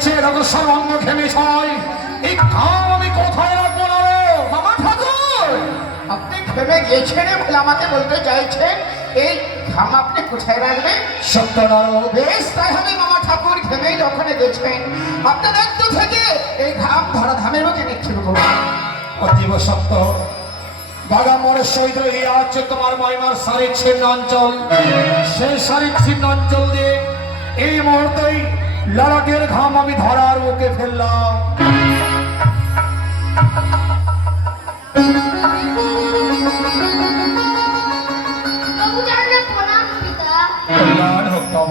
গেছে এরকম সর্বাঙ্গ ঘেমে ছয়, এই ঘাম আমি কোথায় রাখবো না রে? মামা ঠাকুর, আপনি ঘেমে গিয়েছেন বলে আমাকে বলতে চাইছেন এই ঘাম আপনি কোথায় রাখবেন? সত্যনারায়ণ, বেশ তাই হবে মামা ঠাকুর, ঘেমেই যখন গেছেন আপনার একটু থেকে এই ঘাম ধরা ধামের মধ্যে নিক্ষেপ করুন। অতীব সত্য। বাগামরের সহিত এই আছে তোমার মহিমার শারীর ছিন্ন অঞ্চল, সেই শারীর ছিন্ন অঞ্চল দিয়ে এই মুহূর্তেই ললাটের ঘাম আমি ধরার মুখে ফেললাম। কল্যাণ হোক তব।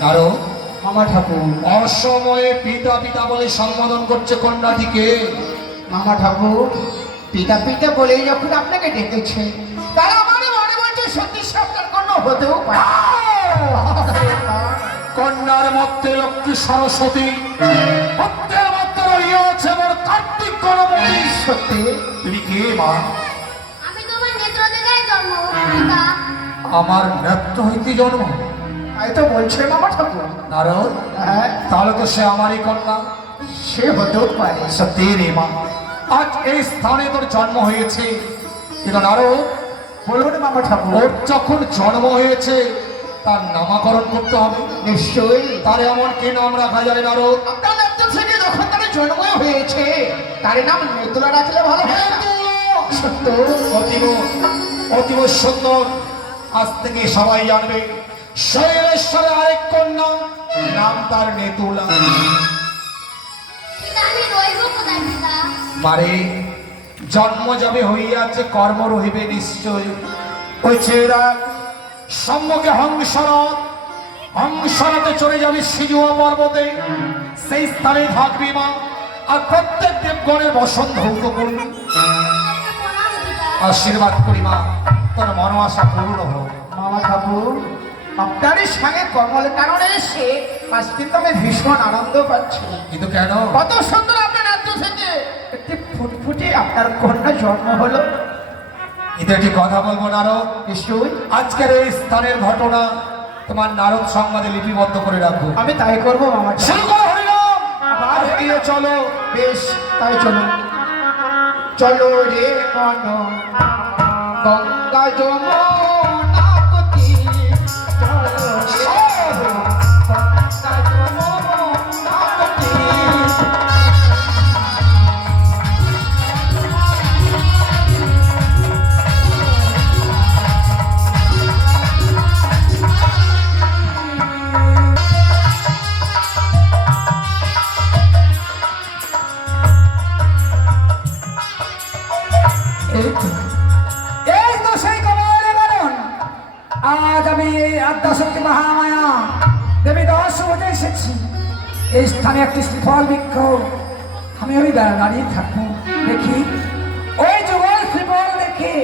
নারদ, মামা ঠাকুর, অসময়ে পিতা পিতা বলে সম্বোধন করছে কন্যাটিকে। মামা ঠাকুর, পিতা পিতা বলেই যখন আপনাকে ডেকেছে তারা আমার মনে বলছে সত্যি আপনার কন্যা হতেও পারে। কন্যার মধ্যে লক্ষ্মী সরস্বতী, পুত্রের মধ্যে রহিয়াছে মোর কার্তিক গণপতি। সত্যি তুমি কে মা? আমি তোমার নেত্র দেখায় জন্ম পিতা। আমার নেত্র হইতে জন্ম? তাই তো বলছে মামা ঠাকুর। নারদ, হ্যাঁ, তাহলে তো সে আমারই কন্যা। সে হতেও পারে। সত্যি রে মা, আজ এই স্থানে তোর জন্ম হয়েছে, কিন্তু নারদ বলুন মামা ঠাকুর। ওর যখন জন্ম হয়েছে তার নামকরণ করতে হবে। নিশ্চয়ই। তার এমন কি নাম রাখা যায় নারদ? আপনার নেত্র থেকে যখন তার জন্ম হয়েছে তার নাম নেতুলা রাখলে ভালো হয় না? সত্য। অতীব অতীব সুন্দর। আজ থেকে সবাই জানবে শৈলেশ্বরের আরেক কন্যা, নাম তার নেতুলা। পিতা আমি রইব কোথায় পিতা? মারে, জন্ম যাবে হইয়াছে কর্ম রহিবে নিশ্চয়। ওই ছেড়া সম্মুখে হংসরথ, হংসরথে চলে যাবে সিজুয়া পর্বতে, সেই স্থানে থাকবি মা। আর প্রত্যেক দেবগণের বসন ধৌত করবি। প্রণাম পিতা। আশীর্বাদ করি মা, তোর মনোবাসা পূর্ণ হোক। মামা ঠাকুর, আপনারই সঙ্গে কমল কারণে এসে আজ কিন্তু আমি ভীষণ আনন্দ পাচ্ছি। কিন্তু কেন? কত সুন্দর আপনার রাজ্য থেকে একটি ফুটফুটে আপনার কন্যা জন্ম হলো। এটা একটি কথা বলবো নারদ। নিশ্চয়ই আজকের এই স্থানের ঘটনা তোমার নারদ সংবাদে লিপিবদ্ধ করে রাখো। আমি তাই করবো মামা ঠাকুর। শুরু করো হরিনাম। আবার এগিয়ে চলো। বেশ তাই চলো। চলো রে মন গঙ্গা যমুনা পতি, চলো রে গঙ্গা যমুনা পতি। এই তো সেই কমলে গরণ। আজ আমি এই আদ্যাশক্তি মহামায়া দেবী দশ বোঝে এসেছি। এই স্থানে একটি শ্রীফল বৃক্ষ, আমি ওই দাঁড়িয়ে থাকবো, দেখি ওই যুগল শ্রীফল দেখে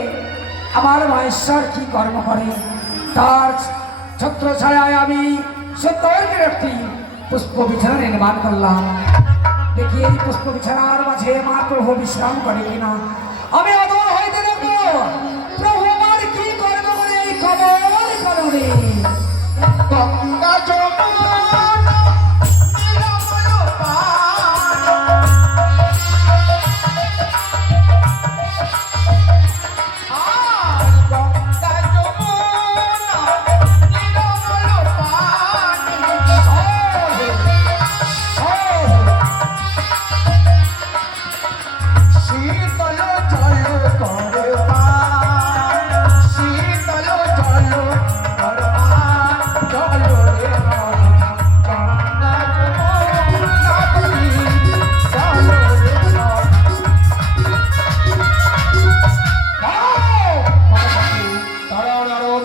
আমার মহেশ্বর কি কর্ম করে। তার ছত্র ছায়ায় আমি সত্যের একটি পুষ্প বিছানা নির্মাণ করলাম। দেখি এই পুষ্প বিছানার মাঝে মা প্রভু বিশ্রাম করে কিনা। আমি আদর হইতে দেখবো প্রভু আমার কি কর্ম করে এই কমল করণে। গঙ্গা যমুনা নিরমল পান, আর গঙ্গা যমুনা নিরমল পান, শীতল জল করে পান, শীতল জল করে পান, চলো রে মন গঙ্গা যমুনা পতি, চলো রে মন। দাঁড়াও নারদ,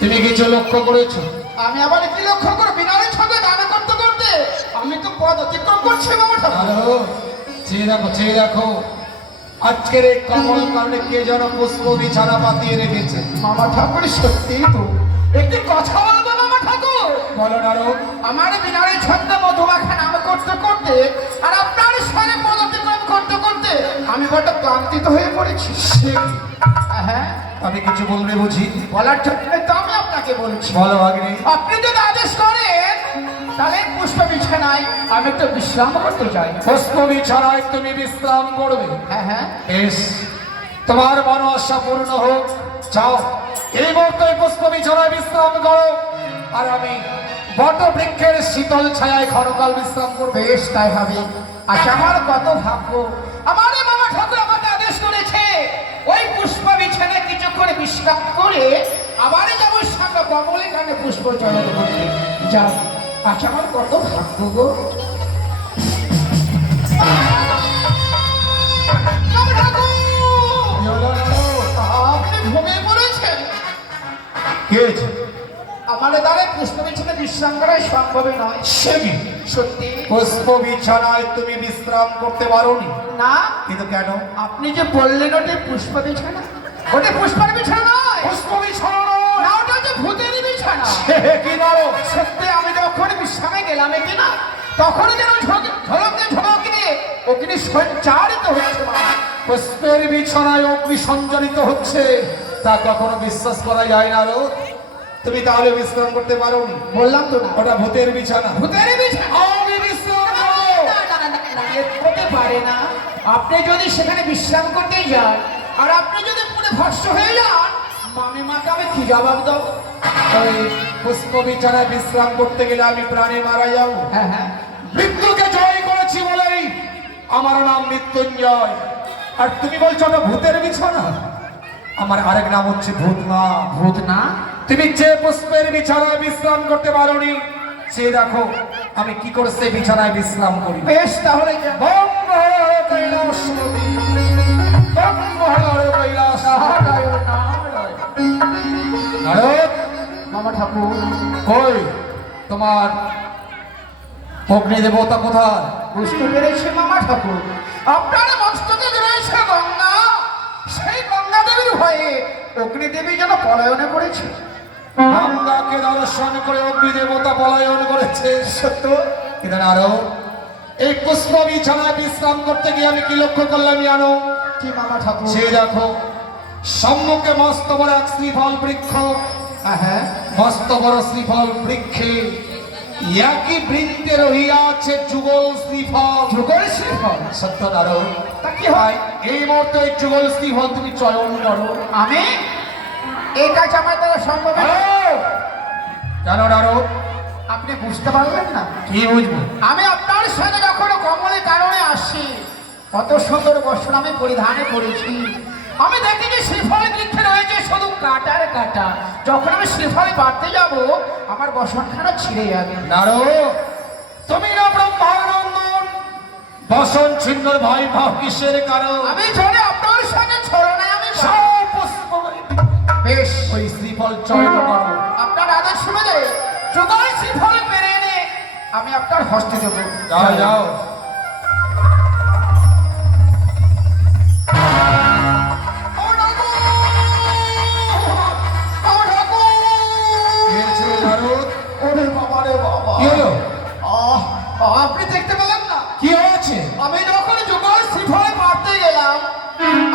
তুমি কিছু লক্ষ্য করেছো? আমি আবার কি লক্ষ্য করো? বিনারের সঙ্গে গান করতে করতে আমি তো পদ অতিক্রম করছি মামা ঠাকুর। নারদ, চেয়ে দেখো, চেয়ে দেখো, আজকের এই কমল কারণে কে যেন পুষ্প বিছানা পাতিয়ে রেখেছে। মামা ঠাকুর সত্যি তো একটি কথা বলবো মামা ঠাকুর। বলো নারদ। আমার বিনারের ছন্দ মধুমাখা নাম করতে করতে আর আপনার সঙ্গে পদ অতিক্রম করতে করতে আমি বড্ড ক্লান্তিত হয়ে পড়েছি। সে কি? হ্যাঁ, আমি কিছু বলবে বুঝি? বলার জন্য তো আমি আপনাকে বলছি। বলো আগ্নে। আপনি যদি আদেশ করেন তাহলে পুষ্প বিছানায় আমি একটু বিশ্রাম করতে চাই। পুষ্প বিছানায় তুমি বিশ্রাম করবে? হ্যাঁ হ্যাঁ, বেশ, তোমার মনো আশা পূর্ণ হোক। যাও, এই মুহূর্তে পুষ্প বিছানায় বিশ্রাম করো, আর আমি বট বৃক্ষের শীতল ছায়ায় ক্ষণকাল বিশ্রাম করবে। বেশ তাই হবে। আচ্ছা, আমার কত ভাগ্য, আমার এই মামা ঠাকুর আমাকে আদেশ করেছে ওই পুষ্প বিছানায় কিছুক্ষণ বিশ্রাম করে আবার যাবো সামনে কমলে কানে পুষ্প চলন করতে। যাও, আচ্ছা আমার কত ভাগ্য গো। মামা ঠাকুর, আপনি ঘুমিয়ে পড়েছেন? কে আছে? আমার দ্বারা পুষ্প বিছানায় বিশ্রাম করাই সম্ভব নয়। সে কি? সত্যি পুষ্প বিছানায় তুমি বিশ্রাম করতে পারোনি? না, কিন্তু কেন? আপনি যে বললেন ওটা পুষ্প বিছানা, ওটা পুষ্পের বিছানা নয়। পুষ্প বিছানা নয়। না, ওটা হচ্ছে ভূতেরই বিছানা। হে কি নারো? সত্যি আমি যখন বিশ্রামে গেলাম একে না, তখনই যেন ঝলকে ওখানে সঞ্চারিত হচ্ছে। মামা, পুষ্পের বিছানায় অগ্নি সঞ্চারিত হচ্ছে, তা কখনো বিশ্বাস করা যায় না। রো, তুমি তাহলে বিশ্রাম করতে পারোনি? বললাম তো না, ওটা ভূতের বিছানা। ভূতেরই বিছানা। আমি বিশ্রাম করবো। না, না, না, না, না, এ হতে পারে না। আপনি যদি সেখানে বিশ্রাম করতে যান আর আপনি যদি পুরো ভস্ম হয়ে যান, মামি মাকে আমি কি জবাব দেবো? ওই পুষ্প বিছানায় বিশ্রাম করতে গেলে আমি প্রাণে মারা যাবো। হ্যাঁ হ্যাঁ, মৃত্যুকে জয় করেছি বলেই আমার নাম মৃত্যুঞ্জয়। আর তুমি বলছো ওটা ভূতের বিছানা? আমার আরেক নাম হচ্ছে ভূতনা। ভূত না? তুমি যে পুষ্পের বিছানায় বিশ্রাম করতে পারোনি, সে দেখো আমি কি করে সে বিছানায় বিশ্রাম করি। বেশ, তাহলে যান। বম হর হর কৈলাস নদী, বম হর হর কৈলাস। নারদ, মামা ঠাকুর, কই তোমার অগ্নি দেবতা কোথায়? বুঝতে পেরেছি মামা ঠাকুর, আপনার মস্তকে রয়েছে গঙ্গা। সেই গঙ্গা দেবীর ভয়ে অগ্নি দেবী যেন পলায়নে পড়েছে। গঙ্গাকে দর্শন করে অগ্নি দেবতা পলায়ন করেছে। সত্য? কিন্তু নারদ, এই পুষ্প বিছানায় বিশ্রাম করতে গিয়ে আমি কি লক্ষ্য করলাম জানো? কি মামা ঠাকুর? সে দেখো সম্মুখে মস্ত বড় এক শ্রীফল বৃক্ষ। হ্যাঁ হ্যাঁ, মস্ত বড় শ্রীফল বৃক্ষে একই বৃন্তে রহিয়া আছে যুগল শ্রীফল। যুগল শ্রীফল? সত্য নারদ, তা কি হয়? এই মুহূর্তে ওই যুগল শ্রীফল তুমি চয়ন করো। আমি এই কাজ আমার দ্বারা সম্ভব না। জানো নারদ, আপনি বুঝতে পারবেন না। কি বুঝবো? আমি আপনার সাথে যখন কমলের কারণে আসি, কত সুন্দর বস্ত্র আমি পরিধানে করেছি। আমি দেখি যে শ্রীফলের বৃক্ষে রয়েছে শুধু কাটার কাটা। যখন আমি শ্রীফলে পাড়তে যাব, আমার বসনখানা ছিঁড়ে যাবে। নারদ, তুমি না ব্রহ্মানন্দন, বসন ছিন্ন ভয় ভাব কিসের কারণ? আমি জানি আপনার সঙ্গে ছলনায় আমি সব পুষ্প বেশ ওই শ্রীফল চয়ন করো। আপনার আদেশ শুনে যায় যুগল শ্রীফল পেরে এনে আমি আপনার হস্তে দেবো। যাও যাও। আপনি দেখতে পেলেন না? কি হয়েছে? আমি যখন যুগল শ্রীফলে পাড়তে গেলাম,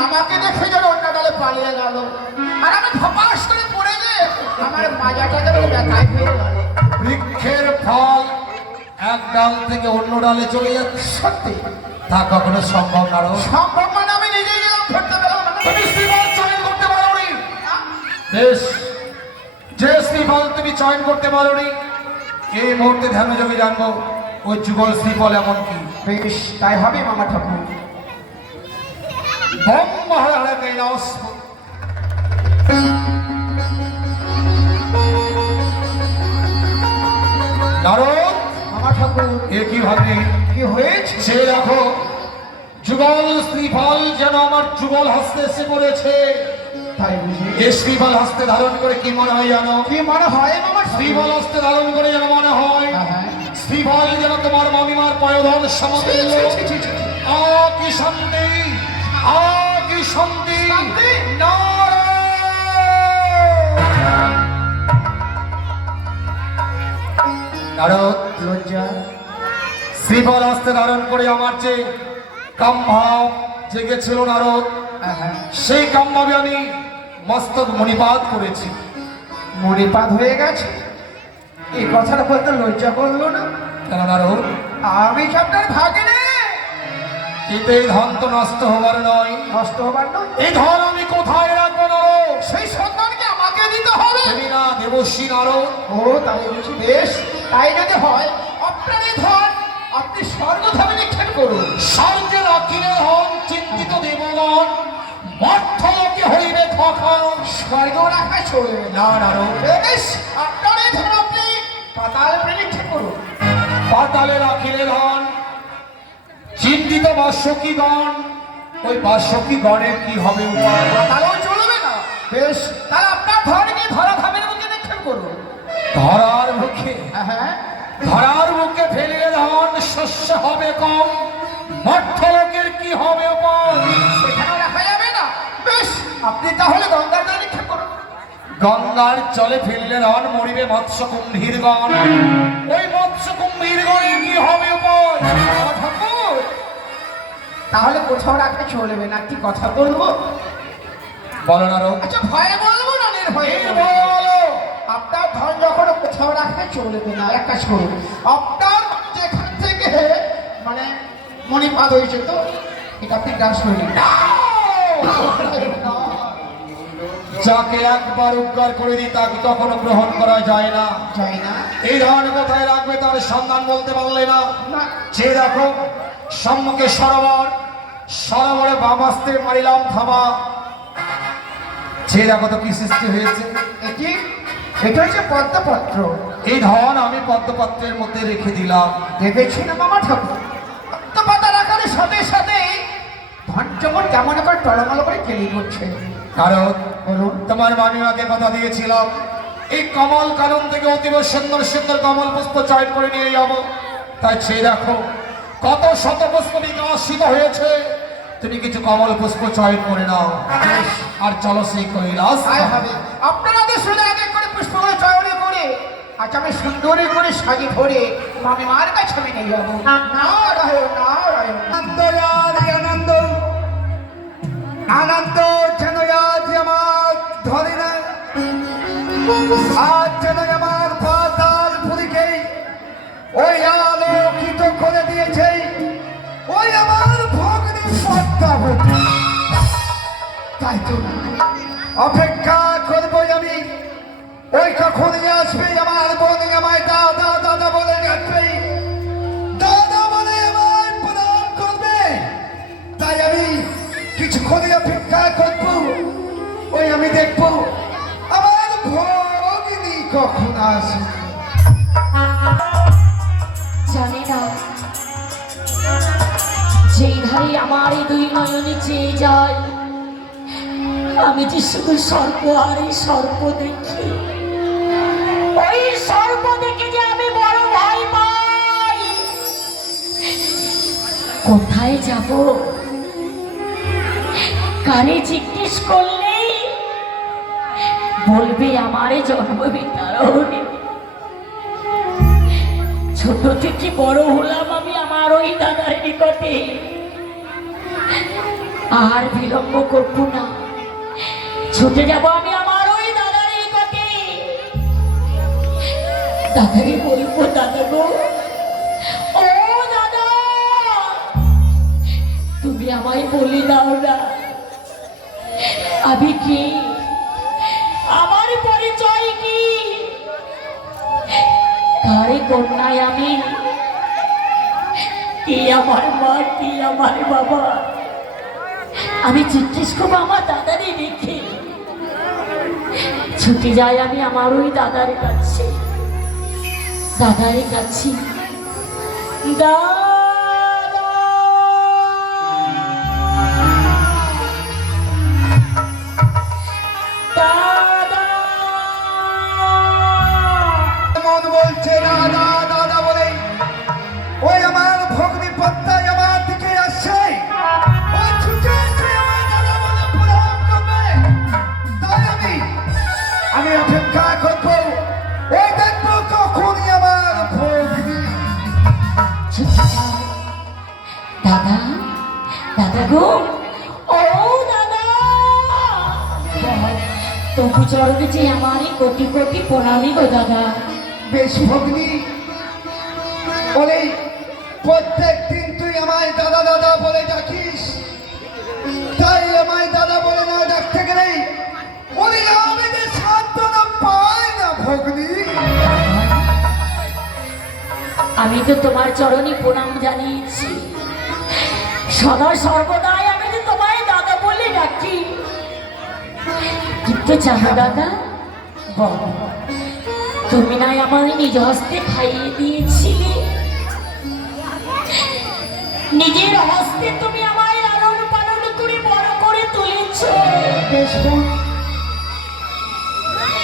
আমাকে দেখে যেন অন্য ডালে পালিয়ে গেল, আর আমি ফপাস করে পড়ে গিয়ে আমার মাজাটা যেন ব্যথায় হয়ে গেল। বৃক্ষের ফল এক ডাল থেকে অন্য ডালে চলে যাচ্ছে, সত্যি তা কখনো সম্ভব না। সম্ভব মানে আমি নিজেই গেলাম ধরতে পেলাম না। তুমি শ্রীফল চয়ন করতে পারোনি। বেশ, যে শ্রীফল তুমি চয়ন করতে পারোনি, এই মুহূর্তে ধ্যান যোগে জানবো ওই যুগল শ্রীফল এমন কি। বেশ তাই হবে মামা ঠাকুর। বম হর হর কৈলাস। নারদ, মামা ঠাকুর, এ কি ভাবে? কি হয়েছে? সে দেখো যুগল শ্রীফল যেন আমার যুগল হস্তে এসে পড়েছে। তাই বুঝি? এই শ্রীফল হস্তে ধারণ করে কি মনে হয় জানো? কি মনে হয় মামা ঠাকুর? শ্রীফল হস্তে ধারণ করে যেন মনে হয় হ্যাঁ, হ্যাঁ। শ্রীফল যেন তোমার মামিমার পয়োধন সমতুল্য। ছি, ছি, ছি, ছি। কি শান্তি, কি শান্তি। শান্তি? নারদ, লজ্জা। শ্রীফল হস্তে ধারণ করে আমার যে কামভাব জেগেছিল নারদ, হ্যাঁ, হ্যাঁ। সেই কামভাবে আমি মস্তক মণিপাত করেছি। মণিপাত হয়ে গেছে? এই কথাটা বলতে লজ্জা করলো না? কেন নারদ? আমি কি আপনার ভাগিনে? কিন্তু এই ধন তো নষ্ট হবার নয়। নষ্ট হবার নয়? এই ধন আমি কোথায় রাখবো নারদ? সেই সন্তানকে আমাকে দিতে হবে। দেবী না দেবশ্রী নারদ। ও তাই বুঝি, বেশ তাই যদি হয় আপনার এই ধন আপনি স্বর্গধামে নিক্ষেপ করুন। স্বর্গে রাখিলে ধন চিন্তিত দেবগণ, মর্ত্যলোকে হইবে তখন। স্বর্গেও রাখা চলবে না। না নারদ, বেশ আপনার এই ধন আপনি পাতালে নিক্ষেপ করুন। পাতালে রাখিলে ধন চিন্তিত বাস্যকীগণ, ওই বাস্যকীগণের কি হবে উপায়? পাতালেও চলবে না। বেশ তাহলে আপনার ধনকে ধরাধামের মধ্যে নিক্ষেপ করুন। ধরার মুখে, হ্যাঁ ধরার মুখে ফেলিলে ধন শস্য হবে কম, মর্ত্যলোকের কি হবে উপায়? সেখানেও রাখা যাবে না। বেশ আপনি তাহলে গঙ্গার জলে নিক্ষেপ করুন। গঙ্গার জলে ফেললে ধন মরিবে মৎস্য কুম্ভীরগণ, ওই মৎস্য কুম্ভীরগণের কি হবে উপায়? আমার ঠাকুর, তাহলে কোথাও রাখা চলবে না, কি কথা বলবো? বলো নারদ। আচ্ছা ভয়ে বলবো না নির্ভয়ে এই বলবো? বলো। আপনার ধন যখন কোথাও রাখা চলবে না, এক কাজ করুন, আপনার যেখান থেকে মানে মণিপাত হয়েছে তো এটা আপনি গ্রাস করে নিন। যাকে একবার উদ্ধার করে দিই তাকে কখনো গ্রহণ করা যায় না। যায় না? এই ধন কোথায় রাখবে তার সন্ধান বলতে পারলে না। না। যে দেখো সম্মুখে সরোবর, সরোবরে বামাস্তে মারিলাম থামা। যে দেখো তো কি সৃষ্টি হয়েছে। এটি এটা হচ্ছে পদ্মপত্র। এই ধন আমি পদ্মপত্রের মধ্যে রেখে দিলাম। দেখেছিলাম আমার ঠাকুর, পদ্মপাতা রাখার সাথে সাথে ধন যেমন কেমন করে টলমল করে কেলি করছে। কারণ বলুন। তোমার মামিমাকে কথা দিয়েছিলাম এই কমল কানন থেকে অতীব সুন্দর সুন্দর কমল পুষ্প চয়ন করে নিয়ে যাব। তাই সে দেখো কত শত পুষ্প বিকশিত হয়েছে, তুমি কিছু কমল পুষ্প চয়ন করে নাও আর চলো সেই কৈলাস। তাই হবে। আপনাদের শুনে এক এক করে পুষ্পগুলো চয়ন করে আজ আমি সুন্দরী করে সাজি ধরে মামি মার কাছে আমি নিয়ে যাবো। নারায়ণ নারায়ণ। আনন্দ আনন্দ আনন্দ যেন আজ আমার ধরে না, আজ যেন আমার পাতাল পুরীকে ওই আলোকিত করে দিয়েছে ওই আমার ভগ্নী পদ্মাবতী। তাই তো অপেক্ষা করবো আমি, ওই কখনই আসবে আমার বোন আমায় দাদা দাদা বলে ডাকবে, দাদা বলে আমায় প্রণাম করবে। তাই আমি কিছুক্ষণই অপেক্ষা করবো, ওই আমি দেখবো আমার ভগিনী কখন আসে। জানি না যেই ধারে আমার এই দুই নয়নে চেয়ে যায়, আমি যে শুধু সর্প আর এই সর্প দেখি। ওই সর্প দেখে যে আমি বড় ভয় পাই। কোথায় যাব কানে জিজ্ঞেস করলেই বলবে আমারে জন্ম বিতারণী। ছোট থেকে বড় হলাম আমি আমার ওই দাদার নিকটে, আর বিলম্ব করব না, ছুটে যাব আমি আমার ওই দাদার নিকটে। দাদাকে বলবো, দাদা গো, ও দাদা, তুমি আমায় বলে দাও না আমি কি, আমার পরিচয় কি, কারে কন্যায় আমি, কি আমার মা, কি আমার বাবা। আমি জিজ্ঞেস করবো আমার দাদারই রেখে ছুটে যাই আমি আমার ওই দাদার কাছে, দাদার কাছে। মন বলছে দাদা দাদা বলে ওই আমার ভগ্নী পদ্মায় আমার দিকে আসছে, ওই ছুটে এসে আমার দাদা বলে প্রণাম করবে। তাই আমি অপেক্ষা করবো, ওই দেখবো কখনই আমার ভগ্নী। দাদা, দাদা গো, ও দাদা, তবু চরণে যে আমারই কোটি কোটি প্রণামী গো দাদা। বেশ ভগ্নি, ওরে প্রত্যেক দিন তুই আমায় দাদা দাদা বলে ডাকিস, তাই আমায় দাদা বলে না ডাকতে গেলে ওরে আমি যে সান্ত্বনা পাই না ভগ্নি। আমি তো তোমার চরণে প্রণাম জানিয়েছি, সদা সর্বদাই আমি তো তোমায় দাদা বলে ডাকি, কিন্তু জানো দাদা, বলো, তুমি নাই আমার নিজ হস্তে খাইয়ে দিয়েছিলে, নিজের হস্তে তুমি আমায় লালন পালন করে বড় করে তুলেছ, বেশ বোন,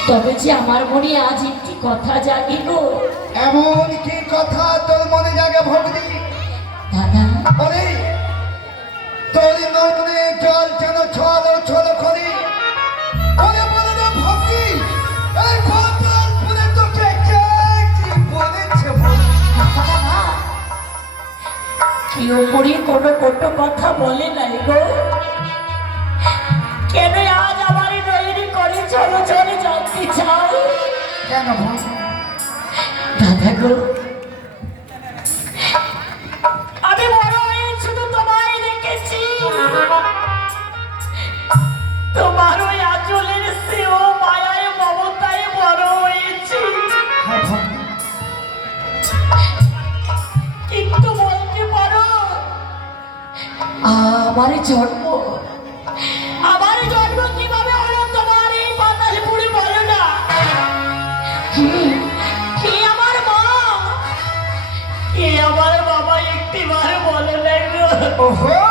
তবে যে আমার মনে আজ একটি কথা জাগে গো এমন কি কথা তোর মনে জাগে ভগ্নি? দাদা, ওরে তোর নয়নে জল যেন ছল ছল করে, ওরে বলে না ভগ্নি, এই পাতাল পুরে তোকে কে কি বলেছে ভগ্নি? কেউ মরে কোনো কোনো কথা বলে নাই গো, কেন আজ আমার নৈরি করে চলো চলে জানতে চাও? কেন ভগ্নি? দাদা গো, আমি বড় হয়ে শুধু তোমায় দেখেছি, তোমার ওই আঁচলের সেও মায়ায় মমতায় বড় হয়েছি, হ্যাঁ ভগ্নি, কিন্তু বলতে পারো আমার জন্ম কিভাবে হলো তোমার এই পাতালপুরে, বলো না? কে আমার মা, কে আমার বাবা, একটিবার বলো না গো। ওহো,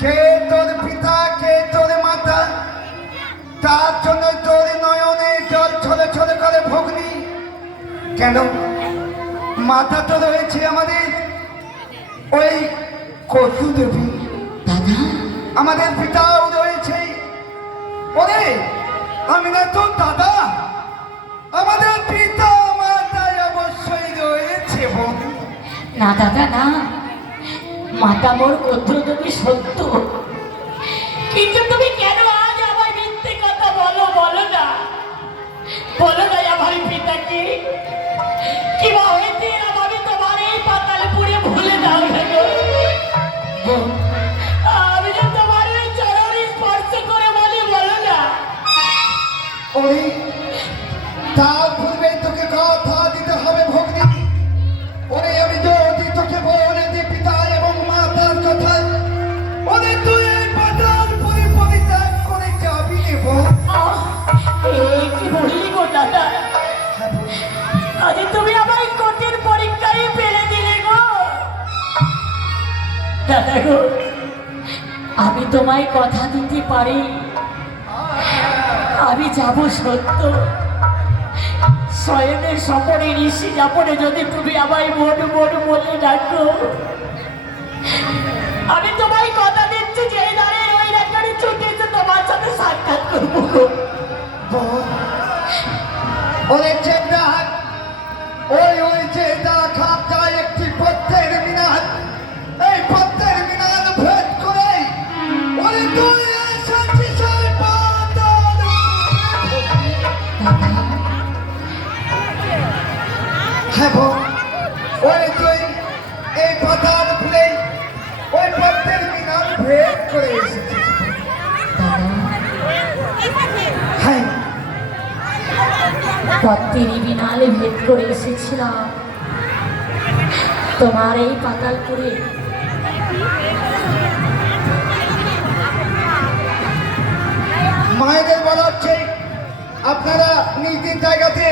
কে তোর পিতা কে তোর মাতা, তার জন্য তোর নয়নে জল ছলে ছলে করে ভগ্নি। কেন মাতা তো রয়েছে আমাদের ওই কচু দেবী, দাদা, আমাদের পিতাও রয়েছে, ওরে আমি না তোর দাদা, আমাদের পিতা মাতাই অবশ্যই রয়েছে ভগ্নি। না দাদা না, মাতা মোর কত্র তুমি সত্য, কিন্তু তুমি কেন আজ আমার মিথ্যে কথা বলো, বলো না, বলো না আমার পিতাকে কিবা হয়েছে, আমি তোমার এই পাতালপুরে ভুলে দাও কেন? আমি যে তোমার ওই চরণ স্পর্শ করে বলি, বলো না? ওরে তার পূর্বে তোকে কথা দিতে হবে ভগ্নি। ওরে আমি যদি তোকে বলে দিই পিতা এবং মাতার কথা, ওরে তুই এই পাতাল পুরি পরিত্যাগ করে যাবি নেব। কি বললি গো দাদা, আজ তুমি আমার কঠিন পরীক্ষায় ফেলে দিলে গো। দাদা গো, আমি তোমায় কথা দিতে পারি, আমি যাব সত্য, শয়নের সপনে ঋষি যাপনে যদি তুমি আমায় মন মন বলে ডাকো, আমি তোমায় কথা দিচ্ছি যে দাঁড়িয়ে ওই রাখারে ছুটে এসে তোমার সাথে সাক্ষাৎ করবো গো। ওরে চেষ্টা ওই যে দেখা যায় একটি পথের মিনার, এই পথের মিনার ভেদ করে ওরে তুই এসেছিস এই পাতাল। হ্যাঁ বোন, ওই তুই এই পাতাল খুলে ওই পথের মিনার ভেদ করে এসেছিস। হ্যাঁ পত্তির বিনালে ভেদ করে এসেছিলাম তোমার এই পাতালপুরে। মায়েদের বলা হচ্ছে আপনারা নিজ নিজ জায়গাতে